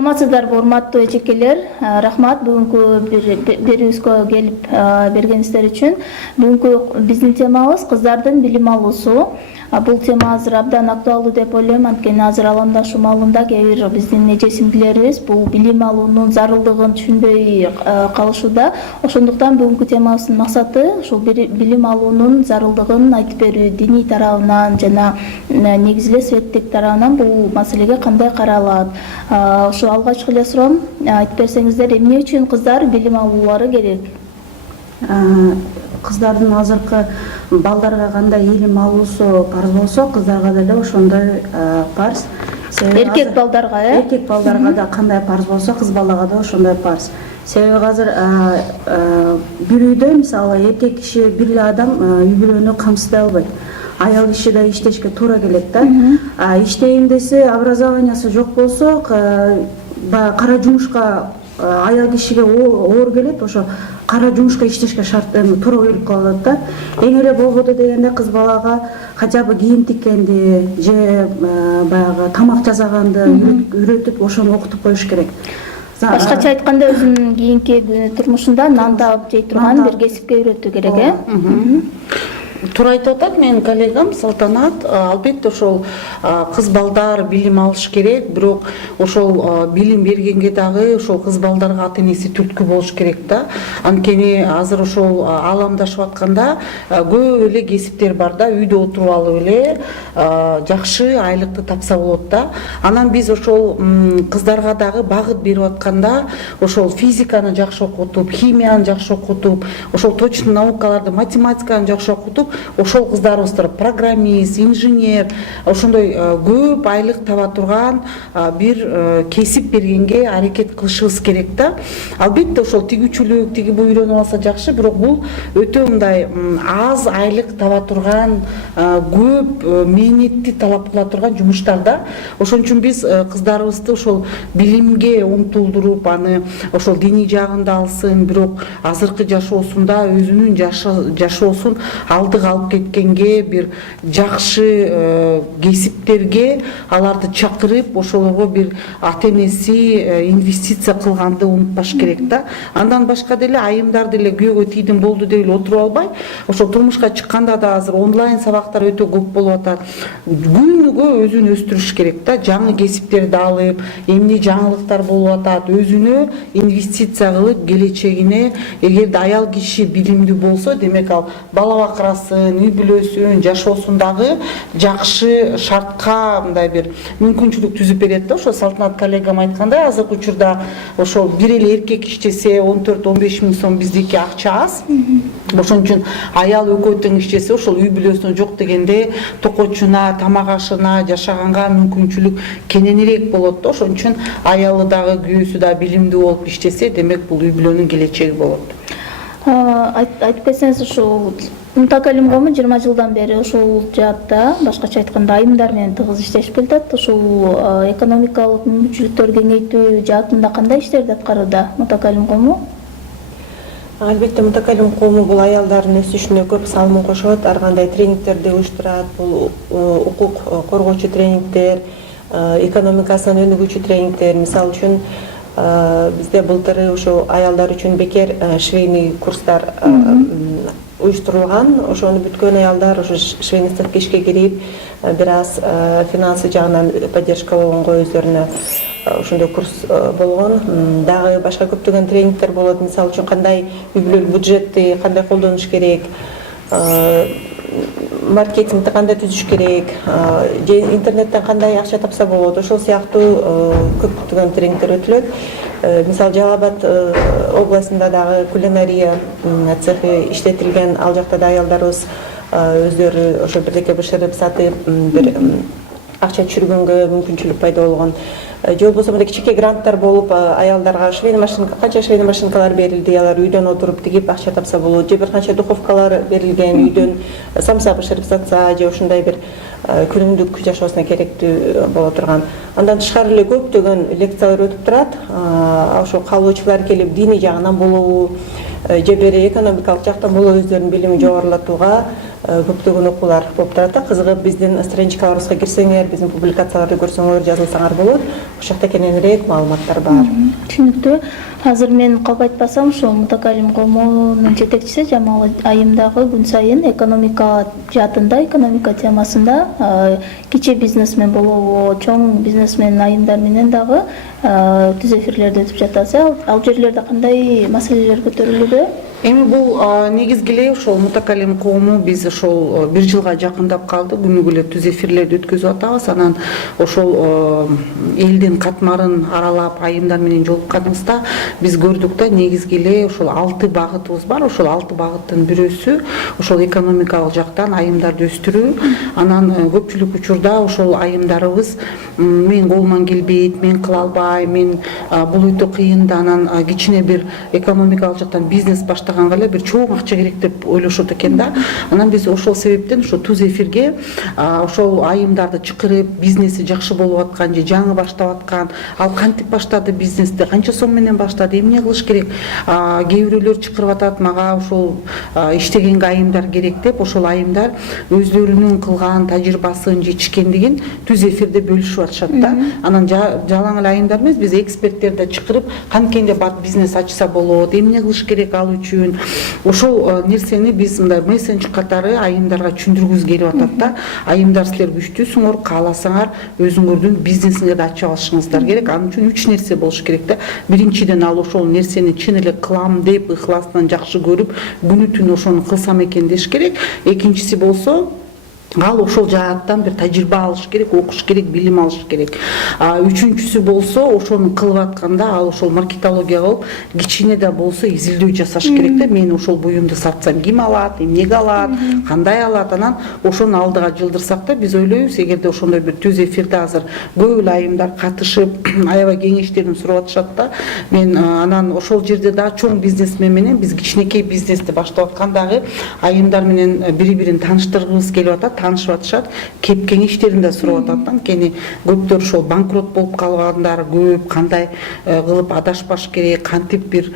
Саламатсыздарбы, урматтуу эжекелер. Рахмат бүгүнкү берүүбүзгө келип бергениңиздер үчүн. Бүгүнкү биздин темабыз кыздардын билим алуусу. Бул тема азыр абдан актуалдуу деп ойлойм, анткени азыр аламдашуу маалында кээ бир биздин эже-сиңдилерибиз бул билим алуунун зарылдыгын түшүнбөй калышууда. Ошондуктан бүгүнкү темабыздын максаты ушул билим алуунун зарылдыгын айтып берүү, диний тарабынан жана негизи эле светтик тарабынан бул маселеге кандай каралат. Ошо алгачкы эле суроом, айтып берсеңиздер, эмне үчүн кыздар билим алуулары керек? Кыздардын азыркы балдарга кандай илим алуусу парз болсо, кыздарга деле ошондой парз. Эркек балдарга, Эркек балдарга да кандай парз болсо, кыз балага да ошондой парз. Себеби азыр бир үйдө мисалы эркек киши бир эле адам үй бүлөнү камсыздай албайт. Аял киши да иштешке туура келет да. Иштейм десе, образованиясы жок болсо, кара жумушка аял кишиге оор келет, ошо кара жумушка иштешке шарт туура келип калат да. Эң эле болбоду дегенде кыз балага хотя бы кийим тиккенди же баягы тамак жасаганды үйрөтүп, ошону окутуп коюш керек. Башкача айтканда өзүнүн кийинки турмушунда нан таап жей турган бир кесипке үйрөтүү керек, Туура айтып атат менин коллегам Салтанат. Албетте ошол кыз балдар билим алыш керек, бирок ошол билим бергенге дагы ошол кыз балдарга ата-энеси түрткү болуш керек да. Анткени азыр ошол аламдашып атканда көп эле кесиптер бар да, үйдө отуруп алып эле жакшы айлыкты тапса болот да. Анан биз ошол кыздарга дагы багыт берип атканда ошол физиканы жакшы окутуп, химияны жакшы окутуп, ошол точный наукаларды, математиканы жакшы окутуп, ошол кыздарыбызды программист, инженер, ошондой көп айлык таба турган бир кесип бергенге аракет кылышыбыз керек да. Албетте ошол тигүүчүлүк, тиги бу үйрөнүп алса жакшы, бирок бул өтө мындай аз айлык таба турган, көп мээнетти талап кыла турган жумуштар да. Ошон үчүн биз кыздарыбызды ошол билимге умтулдуруп, аны ошол диний жагын да алсын, бирок азыркы жашоосунда өзүнүн жашоосун алдыга алып кеткенге, бир жакшы кесиптерге аларды чакырып, ошолорго бир ата-энеси инвестиция кылганды унутпаш керек да. Андан башка деле айымдар деле күйөөгө тийдим болду деп эле отуруп албай, ошол турмушка чыкканда да азыр онлайн сабактар өтө көп болуп атат. Күнүгө өзүн өстүрүш керек да, жаңы кесиптерди алып, эмне жаңылыктар болуп атат, өзүнө инвестиция кылып, келечегине, эгерде аял киши билимдүү болсо, демек ал бала бакырасын, үй бүлөсүн, жашоосундагы жакшы шартка мындай бир мүмкүнчүлүк түзүп берет да. Ошо Салтанат коллегам айткандай, азыркы учурда ошол бир эле эркек иштесе 14-15 миң сом биздики акча аз. Ошон үчүн аял экөө тең иштесе, ошол үй бүлөсүнө жок дегенде токочуна, тамак ашына, жашаганга мүмкүнчүлүк кененирээк болот да. Ошон үчүн аялы дагы, күйөөсү да билимдүү болуп иштесе, демек бул үй бүлөнүн келечеги болот. Айтып кетсеңиз, ушул Мутакалим коому 20 жылдан бери ушул жаатта, башкача айтканда, айымдар менен тыгыз иштешип келатат. Ушул экономикалык мүмкүнчүлүктөр кеңейтүү жаатында кандай иштерди аткарууда Мутакалим коому? Албетте, Мутакалим коому бул аялдардын өсүшүнө көп салымын кошот, ар кандай тренингтерди уюштурат, бул укук коргоочу тренингтер, экономикасынан өнүгүүчү тренингтер. Мисалы үчүн бизде былтыры ушул аялдар үчүн бекер швейный курстар уюштурулган. Ошону бүткөн аялдар ошо швейный цехке ишке кирип, бир аз финансы жагынан поддержка болгонго өздөрүнө ошондой курс болгон. Дагы башка көптөгөн тренингтер болот. Мисалы үчүн кандай үй бүлөлүк бюджетти кандай колдонуш керек, маркетингди кандай түзүш керек, же интернеттен кандай акча тапса болот. Ошол сыяктуу көптөгөн тренингтер өтүлөт. Мисалы Жалал Абад областында дагы кулинария цехи иштетилген, ал жакта да аялдарыбыз өздөрү ошо бирдеке бышырып сатып, бир акча түшүргөнгө мүмкүнчүлүк пайда болгон. Же болбосо мындай кичине гранттар болуп, аялдарга швейный машинка, канча швейный машинкалар берилди, алар үйдөн отуруп тигип акча тапса болот. Же бир канча духовкалар берилген, үйдөн самса бышырып сатса, же ошондой бир күнүмдүк жашоосуна керектүү боло турган. Андан тышкары эле көптөгөн лекциялар өтүп турат. Ошо кабылуучулар келип диний жагынан болобу, же бери экономикалык жактан болобу өздөрүнүн билимин жогорулатууга көптөгөн окуулар болуп турат. Кызыгып биздин страничкаларыбызга кирсеңер, биздин публикацияларды көрсөңөр, жазылсаңар болот. Ошол жакта кененирээк маалыматтар бар. Түшүнүктүү. Азыр мен калп айтпасам, ошо Мутакалим коомунун жетекчиси Жамал Айым дагы күн сайын экономика жаатында, экономика темасында кичи бизнесмен болобу, чоң бизнесмен айымдар менен дагы түз эфирлерди өтүп жатасы. Ал жерлерде кандай маселелер көтөрүлүүдө? Эми бул негизги эле ошол Мутакалим коому биз ошол 1 жылга жакындап калды. Күнүгө эле түз эфирлерди өткөзүп атабыз. Анан ошол элдин катмарын аралап айымдар менен жолукканыбызда биз көрдүк да негизги эле ошол 6 багытыбыз бар. Ошол 6 багыттын бирөөсү ошол экономикалык жактан айымдарды өстүрүү. Анан көпчүлүк учурда ошол айымдарыбыз мен колуман келбейт, мен кыла албайм, мен бул өтө кыйын да, анан кичине бир экономикалык жактан бизнес баштаганга эле бир чоң акча керек деп ойлошот экен да. Анан биз ошол себептен ошо түз эфирге ошол айымдарды чакырып, бизнеси жакшы болуп аткан же жаңы баштап аткан, ал кантип баштады бизнести, канча сом менен баштады, эмне кылыш керек, кээ бирөөлөр чакырып атат, мага ошол иштегенге айымдар керек деп, ошол айымдар өздөрүнүн кылган тажрыйбасын, жетишкендигин түз эфирде бөлүшүп атышат да. Анан жалаң эле айымдар эмес, биз эксперттерди чакырып, канткенде бизнес ачса болот, эмне кылыш керек ал үчүн. Ошол нерсени биз мындай мессендж катары айымдарга түшүндүргүбүз келип атат да. Айымдар силер күчтүүсүңөр, кааласаңар өзүңөрдүн бизнесиңерди ачып алышыңыздар керек. Анын үчүн 3 нерсе болуш керек да. Биринчиден ал ошол нерсени чын эле кылам деп ыхласынан жакшы көрүп, күнү түнү ошону кылсам экен деш керек. Экинчиси болсо ал ошол жааттан бир тажрыйба алыш керек, окуш керек, билим алыш керек. Үчүнчүсү болсо ошону кылып атканда ал ошол маркетология кылып кичине да болсо изилдөө жасаш керек да. Мен ошол буюмду сатсам ким алат, эмнеге алат, кандай алат, анан ошону алдыга жылдырсак да биз ойлойбуз, эгерде ошондой бир түз эфирде азыр көп эле айымдар катышып, аябай кеңештерин сурап атышат да. Мен анан ошол жерде да чоң бизнесмен менен биз кичинекей бизнести баштап аткан дагы айымдар менен бири-бирин тааныштыргыбыз келип атат. Таанышып атышат, кеп кеңештерин да сурап атат. Анткени көптөр ошол банкрот болуп калгандар көп, кандай кылып адашпаш керек, кантип бир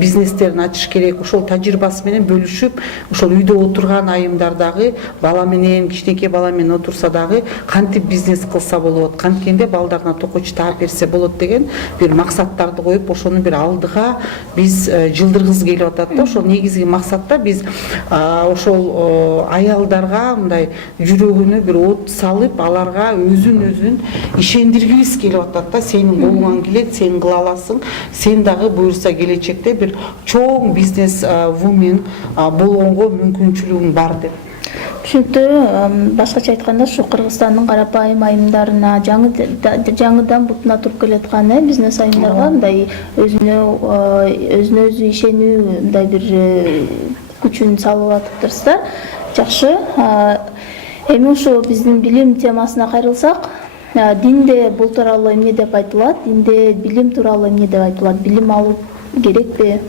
бизнестерин ачыш керек, ошол тажрыйбасы менен бөлүшүп, ошол үйдө отурган айымдар дагы бала менен, кичинекей бала менен отурса дагы кантип бизнес кылса болот, канткенде балдарына токойчу таап берсе болот деген бир максаттарды коюп, ошону бир алдыга биз жылдыргыбыз келип атат да. Ошол негизги максатта биз ошол аялдарга мындай жүрөгүнө бир от салып, аларга өзүн ишендиргибиз келип атат да. Сенин колуңан келет, сен кыла аласың, сен дагы буюрса келечекте бир чоң бизнес вумен болгонго мүмкүнчүлүгүң бар деп. Түшүнүктүү. Башкача айтканда, ушу Кыргызстандын карапайым айымдарына, жаңыдан бутуна туруп келаткан бизнес айымдарга мындай өзүнө өзү ишенүү мындай бир күчүн салып атыптырсыздар. Жакшы. Эми ошо биздин билим темасына кайрылсак, динде бул тууралуу эмне деп айтылат? Динде билим тууралуу эмне деп айтылат? Билим алуу керекпи?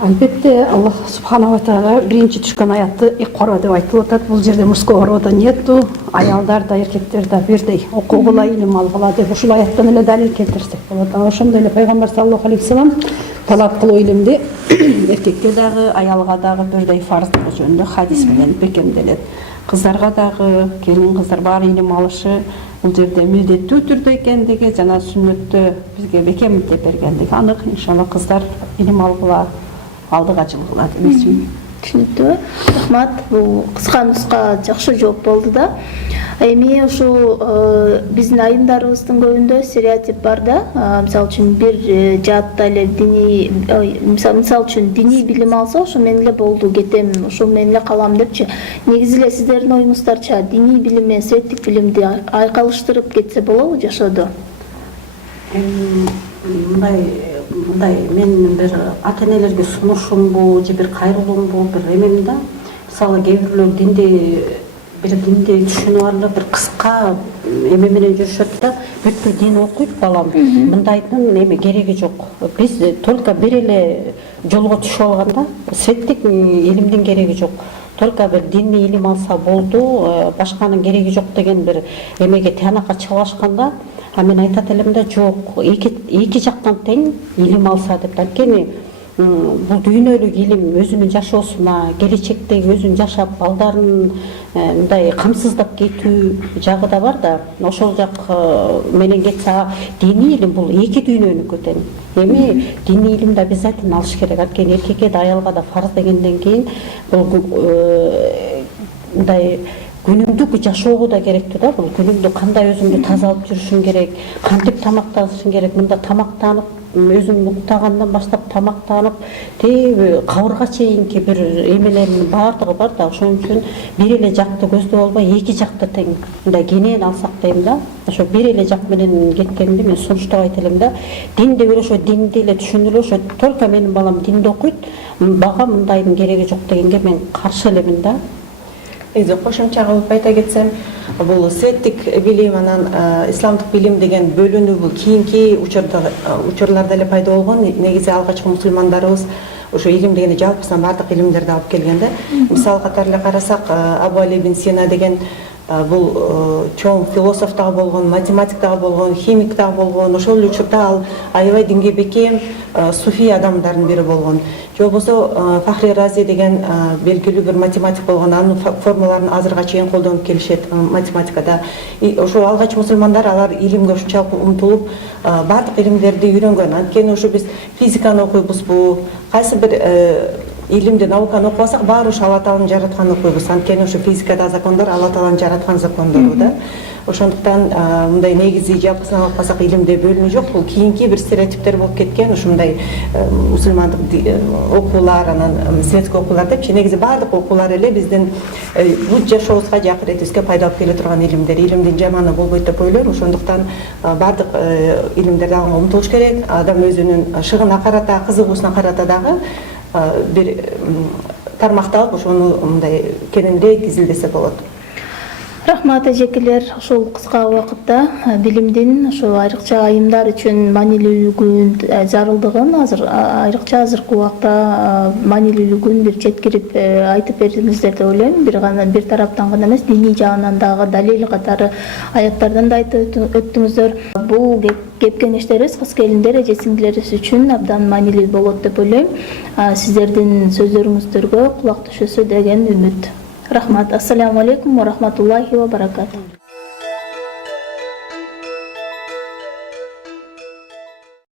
Албетте, Аллах Субхана ва Таала биринчи түшкөн аятты икра деп айтылып атат. Бул жерде мужского рода нету, аялдар да эркектер да бирдей окугула, илим алгыла деп ушул аяттан эле далил келтирсек болот. Ошондой эле пайгамбар саллаллаху алейхи вассалам талап кылуу илимди эркекке дагы, аялга дагы бирдей фарздыгы жөнүндө хадис менен бекемделет. Кыздарга дагы, келин кыздар баары илим алышы бул жерде милдеттүү түрдө экендиги жана сүннөттө бизге бекемдеп бергендиги анык. Иншалла кыздар илим алгыла, алдыга жылгыла демесмин. Түшүнүктүү. Рахмат. Бул кыска нуска жакшы жооп болду да. Эми ушул биздин айымдарыбыздын көбүндө стереотип бар да. Мисалы үчүн бир жаатта эле диний, мисалы үчүн диний билим алса, ошо менен эле болду, кетем, ошо менен эле калам депчи. Негизи эле сиздердин оюңуздарча диний билим менен светтик билимди айкалыштырып кетсе болобу жашоодо? Мындай мен бир ата-энелерге сунушумбу же бир кайрылуумбу бир эмем да. Мисалы кээ бирлөр динди түшүнүп алып бир кыска эме менен жүрүшөт да. Бүттү дин окуйт балам. Мындайдын эме кереги жок. Биз только бир эле жолго түшүп алганда светтик илимдин кереги жок. Только бир диний илим алса болду, башканын кереги жок деген бир эмеге тиянакка чалашканда, мен айтат элем да жок, эки жактан тең илим алса деп. Анткени бул дүйнөлүк илим өзүнүн жашоосуна, келечектеги өзүн жашап, балдарын мындай камсыздап кетүү жагы да бар да. Ошол жак менен кетсе, диний илим бул эки дүйнөнүкү тең. Эми диний илимди обязательно алыш керек. Анткени эркекке да аялга да фарз дегенден кийин бул мындай күнүмдүк жашоого да керектүү да. Бул күнүмдүк кандай өзүңдү таза алып жүрүшүң керек, кантип тамактанышың керек, мында тамактанып өзүң уктагандан баштап тамактанып, кабырга чейинки бир эмелердин баардыгы бар да. Ошон үчүн бир эле жакты көздөп албай, эки жакты тең мындай кенен алсак дейм да. Ошо бир эле жак менен кеткенди мен сунуштабайт элем да. Динди бир ошо динди эле түшүнүп, ошо только менин балам динди окуйт, бага мындайдын кереги жок дегенге мен каршы элемин да. Кошумча кылып айта кетсем, бул светтик билим анан исламдык билим деген бөлүнүү бул кийинки учурларда эле пайда болгон. Негизи алгачкы мусулмандарыбыз ошо илим дегенде жалпысынан баардык илимдерди алып келген да. Мисал катары эле карасак, Абу Али ибн Сина деген бул чоң философ дагы болгон, математик дагы болгон, химик дагы болгон. Ошол эле учурда ал аябай динге бекем суфий адамдардын бири болгон. Же болбосо Фахри Рази деген белгилүү бир математик болгон, анын формулаларын азырга чейин колдонуп келишет математикада. Ошо алгач мусулмандар алар илимге ушунчалык умтулуп баардык илимдерди үйрөнгөн. Анткени ошо биз физиканы окуйбузбу, кайсы бир илимди, науканы окубасак, баары ошо Алла Тааланын жаратканын окуйбуз. Анткени ошо физикада закондор Алла Тааланын жараткан закондору да. Ошондуктан мындай негизи жалпысынан алып калсак илимде бөлүнүү жок. Бул кийинки бир стереотиптер болуп кеткен, ушундай мусулмандык окуулар, анан светский окуулар депчи. Негизи баардык окуулар эле биздин бут жашообузга, акыретибизге пайда алып келе турган илимдер. Илимдин жаманы болбойт деп ойлойм. Ошондуктан баардык илимдерди алганга умтулуш керек. Адам өзүнүн шыгына карата, кызыгуусуна карата дагы бир тармакталып, ошону мындай кененирээк изилдесе болот. Рахмат эжекелер, ошол кыска убакытта билимдин ошо айрыкча айымдар үчүн маанилүүлүгүн, зарылдыгын айрыкча азыркы убакта маанилүүлүгүн бир жеткирип айтып бердиңиздер деп ойлойм. Бир тараптан гана эмес, диний жагынан дагы далил катары аяттардан да айтып өттүңүздөр. Бул кеп кеңештерибиз кыз келиндер, эже сиңдилерибиз үчүн абдан маанилүү болот деп ойлойм. Сиздердин сөздөрүңүздөргө кулак түшөсү деген үмүт. Рахмат. Ассаламу алейкум ва рахматуллахи ва баракатух.